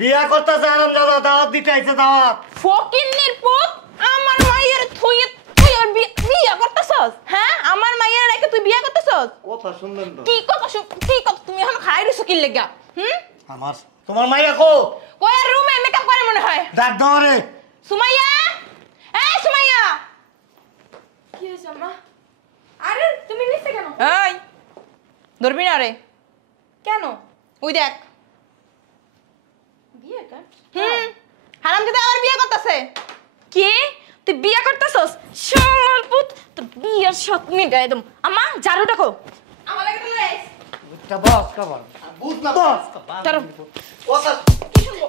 বিয়া করতেছে আরাম দাদা, দাওয়াত দিতে আইছে দাওয়াত। ফকিন্নির পুত আমার মায়ের তুই তুই আর বিয়া করতেছস? হ্যাঁ আমার মায়ের রেখে তুই বিয়া করতেছস? কথা শুনলেন তো? কি কথা কি কথা তুমি এখন খাই রইছো কি লাগা? আমার তোমার মাইয়া কো? কয় রুমে মেকআপ করে মনে হয়। ডাক দাও রে। সুমাইয়া, এই সুমাইয়া। কি হইছে মা? আরে তুমি নিচে কেন? এই ধরবি না রে। কেন? ওই দেখ বিয়ে কর। হারামজাদা আবার বিয়ে করতেছে। কি তুই বিয়ে করতেছস? শালার পুত তো বিয়ের শখ মিটাই একদম। আম্মা ঝাড়ু দেখো আমার লাগে তো লাইস বুঝটা বস কবার বুঝ না বস কবার কথা কি শুনবো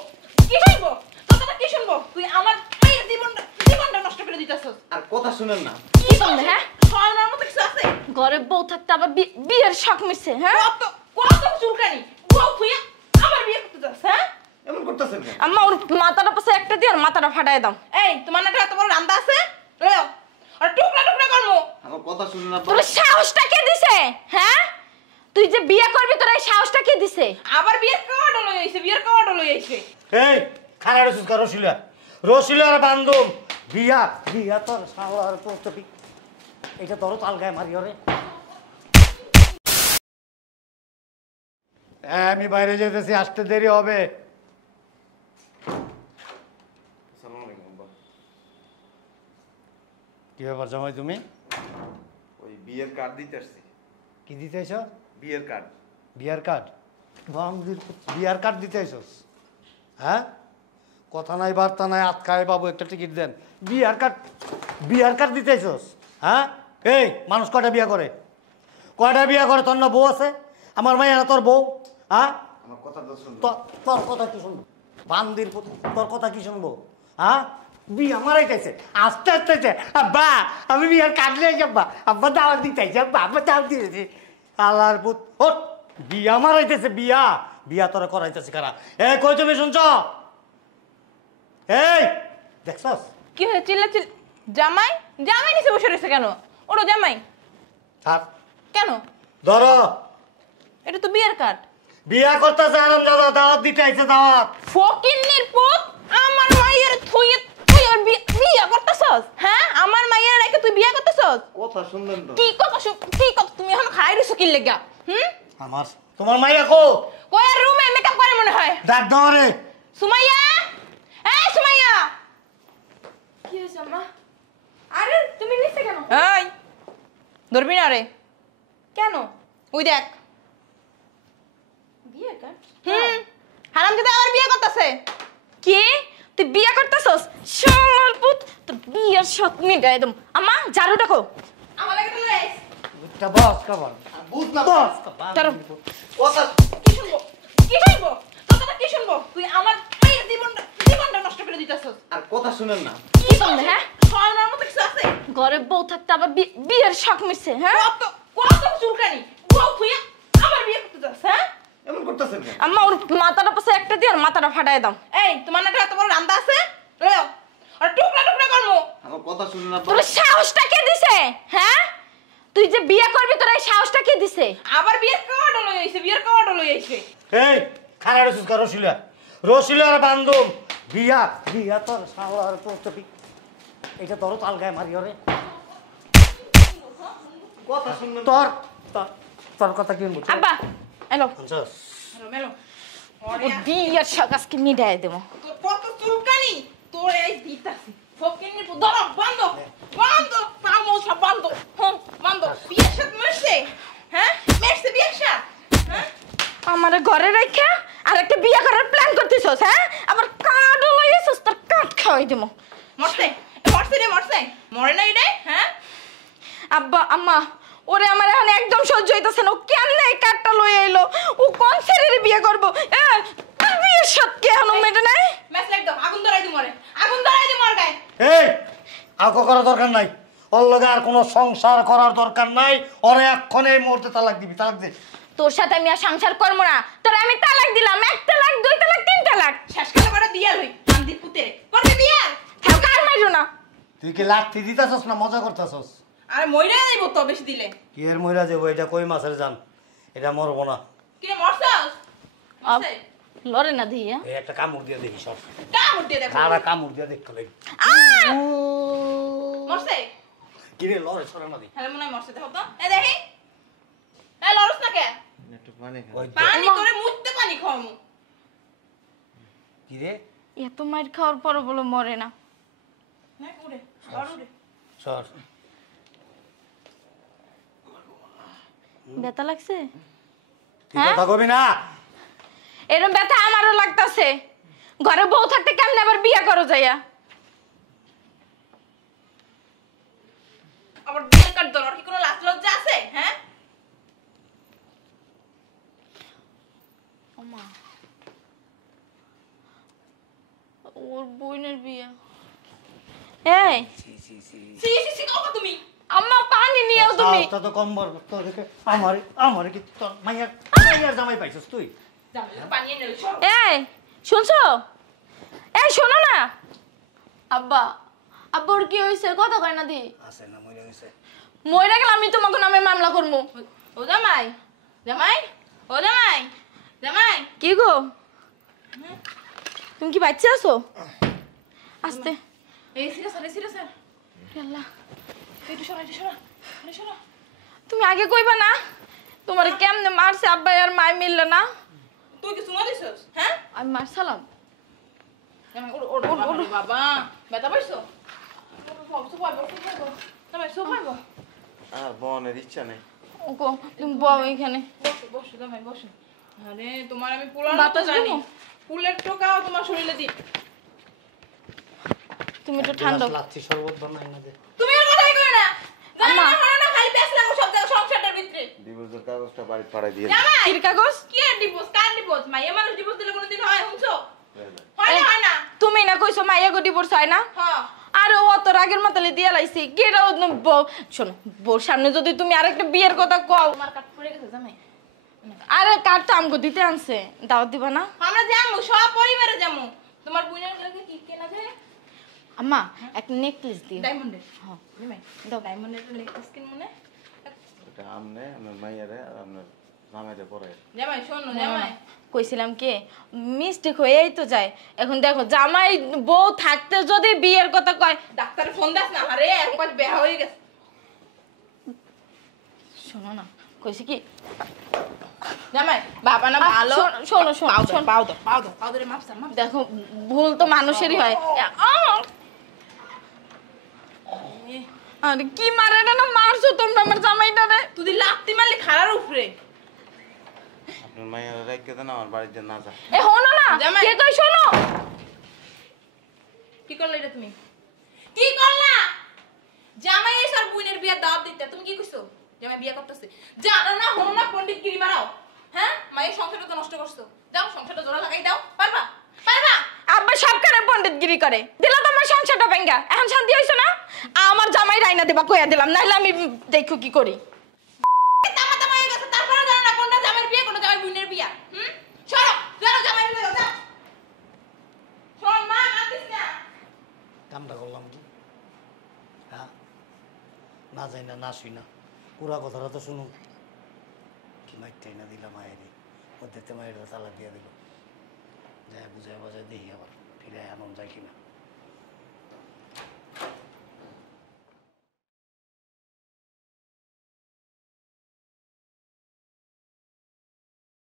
কি শুনবো কথাটা কি শুনবো? তুই আমার মায়ের জীবনটা নষ্ট করে দিতেছস। আর কথা শুনেন না কি শুনবে? হ্যাঁ শোনার মতো কিছু আছে? ঘরে বউ থাকতে আবার বিয়ের শখ মিটছে। হ্যাঁ কত কত চুলকানি বউ তুই আবার বিয়ে করতে যাস? হ্যাঁ এমন করতেছেন কেন? আম্মা ওর মাথাটা পাশে একটা দিয়ে আর মাথাটা ফাটায় দাও। এই তোমার নাটা এত বড় রান্দা আছে লও আর টুকরা টুকরা করমু। আমার কথা শুনেন না। তোর সাহসটা কে দিছে? হ্যাঁ তুই যে বিয়ে করবি তোর এই সাহসটা কে দিছে? আবার বিয়ের কার্ড লই আইছে বিয়ের কার্ড লই আইছে। এই খানা রসুস কর রসিলা রসিলা আর বান্দম বিয়া বিয়া তোর শালার পোস্টপি এটা ধরো তাল গায়ে মারিও রে। আমি বাইরে যেতেছি, আসতে দেরি হবে। কি ব্যাপার জামাই তুমি? ওই বিয়ের কার্ড দিতে আসছি। কি দিতে আইছ? বিয়ের কার্ড। বিয়ার কার্ড? বিয়ার কার্ড দিতে আইছস? হ্যাঁ কথা নাই বার্তা নাই, আটকায় বাবু একটা টিকিট দেন। বিয়ার কার্ড দিতে আইছস? হ্যাঁ এই মানুষ কয়টা বিয়া করে? কয়টা বিয়া করে? তোর না বউ আছে? আমার মাইয়া না তোর বউ? হ্যাঁ আমার কথা তো শুনুন। তোর কথা কি শুনবো? বান্দির তোর কথা কি শুনবো? হ্যাঁ বিয়া মারাইতেছে আস্তে আস্তে। আব্বা আমি বিয়ার কার্ড নিয়ে যাব্বা, আব্বা দাওয়াত দিতে আইছে, আব্বা আব্বা দাওয়াত দিয়েছে। আল্লাহর পুত ওট বিয়া মারাইতেছে। বিয়া বিয়া তোরা করাইতেছে কারা? এ কই তুমি শুনছ? এই দেখছস কি হয়েছে? চিল্লা জামাই জামাই নিচে বসে রয়েছে কেন? ওরো জামাই থাক কেন? ধরো এটা তো বিয়ের কার্ড। বিয়া করতেছে আরাম দাদা, দাওয়াত দিতে আইছে দাওয়াত। ফকিন্নির পুত আমার মায়ের তুই তুই আর বিয়ে করতেছস? হ্যাঁ আমার মায়ের রেখে তুই বিয়ে করতেছস? কথা শুনলেন তো? কি কথা কি কথা তুমি এখন খাই রইছো কি লাগা? আমার তোমার মাইয়া কো? কয় রুমে মেকআপ করে মনে হয়। ডাক দাও রে। সুমাইয়া, এই সুমাইয়া। কি হইছে মা? আরে তুমি নিচে কেন? এই ধরবি না রে। কেন? ওই দেখ বিয়ে কর। হারামজাদা আবার বিয়ে করতেছে। কি তুই বিয়ে করতেছস? শালার পুত তো বিয়ের শখ মিটাই একদম। আম্মা ঝাড়ু দেখো আমার লাগে তো লাইস বুঝটা বস কবার বুঝ না বস ধরো। কথা কি শুনবো কি শুনবো কথাটা কি শুনবো? তুই আমার মায়ের জীবনটা নষ্ট করে দিতেছস। আর কথা শুনেন না। কি শুনবে? হ্যাঁ শোনার মতো কিছু আছে? ঘরে বউ থাকতে আবার বিয়ের শখ মিটছে। হ্যাঁ কত কত চুলকানি বউ তুই আবার বিয়ে করতে যাস? হ্যাঁ এমন করতেছেন কেন? আম্মা ওর মাথাটা পাশে একটা দিয়ে আর মাথাটা ফাটায় দাও। এই তোমার নাটা এত বড় রান্দা আছে লও আর টুকরা টুকরা করমু। আমার কথা শুনেন না। তোর সাহসটা কে দিছে? হ্যাঁ তুই যে বিয়ে করবি তোর এই সাহসটা কে দিছে? আবার বিয়ের কার্ড লই আইছে বিয়ের কার্ড লই আইছে। এই খানা রসুস কর রসিলা রসিলা আর বান্দম বিয়া বিয়া তোর শালার পোস্টপি এটা ধরো তাল গায়ে মারিও রে। কথা শুনলেন? তোর তোর কথা কি বলছিস? আব্বা এলো শুনছস? এলো মেলো ও বিয়ের শখ আজকে মিটাই দেবো। তোর কত চুলকানি তোর এই দিতাছি ফকিনি ধরো বন্ধ বন্ধ পামো সব বন্ধ। বন্ধ বিয়ের সাথে মেরছে। হ্যাঁ মেরছে বিয়ের সাথে। হ্যাঁ আমার ঘরে রেখে আর একটা বিয়ে করার প্ল্যান করতেছস? হ্যাঁ আবার কার্ড লইছস তোর কার্ড খাওয়াই দেবো। মরছে মরছে রে মরছে মরে নাই রে। হ্যাঁ আব্বা আম্মা ওরে আমার এখন একদম সহ্য হইতাছে না। ও কেন এই কার্ডটা লই আইলো? ও কোন ছেলেরে বিয়ে করব? বিয়ের সাথে কেন মেটে নাই? ম্যাচ লাগ দাও আগুন ধরাই দি মরে আগুন ধরাই দি মর গায়। এই আউকো করার দরকার নাই, ওর লগে আর কোনো সংসার করার দরকার নাই। ওরে এক্ষণে এই মুহূর্তে তালাক দিবি, তালাক দে। তোর সাথে আমি আর সংসার করব না। তোর আমি তালাক দিলাম, এক তালাক দুই তালাক তিন তালাক। শেষ করে বড় বিয়া লই কান্দি পুতেরে করবি বিয়া। থাও কার মাইরো না। তুই কি লাঠি দিতাছস না মজা করতাছস? আরে মইরা যাইব তো বেশি দিলে। কি এর মইরা যাবো? এটা কই মাছের জান, এটা মরবো না। কি রে মরছস? মরছে লড়ে না দিয়া এই একটা কামড় দিয়ে দেখি সব কামড় দিয়ে দেখো সারা কামড় দিয়ে দেখতে লাগি মরছে কিরে লড়ে সরা না দি হ্যাঁ মনে হয় মরছে দেখো তো এই দেখি এই লড়ছ না কে একটু পানি খা। ওই পানি করে মুততে পানি খাওয়ামু কিরে এত মাইর খাওয়ার পরও বলে মরে না না উড়ে উড়ে সর ব্যথা লাগছে তুই কথা কবি না এরকম ব্যথা আমারও লাগতাছে ঘরে বউ থাকতে কেমনে আবার বিয়া করো যাইয়া আবার বিয়ে কাট দরকার কি কোনো লাজ লজ্জা আছে হ্যাঁ ওমা ওর বোনের বিয়া এই সি সি সি সি সি সি কও তুমি আম্মা পানি নিয়েও তুমি তা তো কম বর তো দেখে আমার কি তোর মাইয়ার জামাই পাইছস তুই পানি এনে সব এই শুনছো এই শোনো না আব্বা আব্বুর কি হইছে কথা কয় না দি আছে না মইরা গেছে মইরা গেলে আমি তোমাকে নামে মামলা করবো ও জামাই জামাই ও জামাই জামাই কি গো তুমি কি বাচ্চা আছো আস্তে এই সিরিয়াস আল্লাহ একটু সরা তুমি আগে কইবা না তোমার কেমনে মারছে আব্বা আর মাই মিললে না তুই কি শুনা দিছস হ্যাঁ আমি মারছালাম জামাই ওর বাবা ব্যথা পাইছো আর বোনের ইচ্ছা নেই। ওকো তুমি বউ এখানে বসো জামাই বসো আরে তোমার আমি পুলার মতো জানি ফুলের টোকাও তোমার শরীরে দি তুমি একটু ঠান্ডা লাচ্ছি শরবত বানাই না দে তুমি আর কথাই কই না জানা না খালি পেছ লাগো সব জায়গা সংসারটার ভিতরে ডিভোর্সের কাগজটা বাড়ি পাঠাই দিয়ে জামাই এর কাগজ কি আর ডিভোর্স কার ডিভোর্স মাইয়া মানুষ ডিভোর্স দিলে কোনোদিন হয় শুনছো হয় না তুমি না কইছো মাইয়া গো ডিভোর্স হয় না হ্যাঁ আর ও তো রাগের মাতালে দিয়া লাইছি কেডা শোনো বোর সামনে যদি তুমি আরেকটা বিয়ের কথা কও তোমার কাট পড়ে গেছে জামাই আরে কাট তো আমগো দিতে আনছে দাওয়াত দিবা না আমরা যামু সব পরিবারে যামু তোমার বুইনার লাগে কি কেনা যায় আম্মা একটা নেকলেস দিও ডায়মন্ডের হ্যাঁ জামাই দাও ডায়মন্ডের নেকলেস কিন মনে এটা আমনে আমার মাইয়ারে আর আপনার জামাইরে পরে জামাই শোনো জামাই কইছিলাম কে মিস্টেক হয়েই তো যায় এখন দেখো জামাই বউ থাকতে যদি বিয়ের কথা কয় ডাক্তার ফোন দাস না আরে একবার বিয়ে হয়ে গেছে শোনো না কইছি কি জামাই বাবা না ভালো শোনো শোনো পাও দাও মাপ দেখো ভুল তো মানুষেরই হয় আরে কি মারে না মারছো তোমরা আমার জামাইটারে তুই লাত্তি মারলি খাড়ার উপরে আপনার মাইয়ারে রেখে দেন আমার বাড়িতে না যা এ হনো না কে কই শোনো কি করলে এটা তুমি কি করলা জামাই এসর বুইনের বিয়ার দাওয়াত দিতে তুমি কি কইছো জামাই বিয়া করতেছে জানো না হনো না পণ্ডিত গিরি মারাও হ্যাঁ মায়ের সংসারটা তো নষ্ট করছো যাও সংসারটা জোড়া লাগাই দাও পারবা আব্বা সব করে পণ্ডিত গিরি করে দিলা তোমার সংসারটা ভেঙ্গা এখন শান্তি হইছো না আমার জামাই রাইনা দেবা কইয়া দিলাম নাহলে আমি দেখো কি করি কামটা করলাম কি হ্যাঁ না যাই না না শুই না পুরা কথাটা তো শুনুন কি মাইটাই না দিলাম মায়েরই মধ্যে মায়ের তালা দিয়ে দিল যাই বুঝায় বাজায় দেখি আবার ফিরে আনন্দ যায় কিনা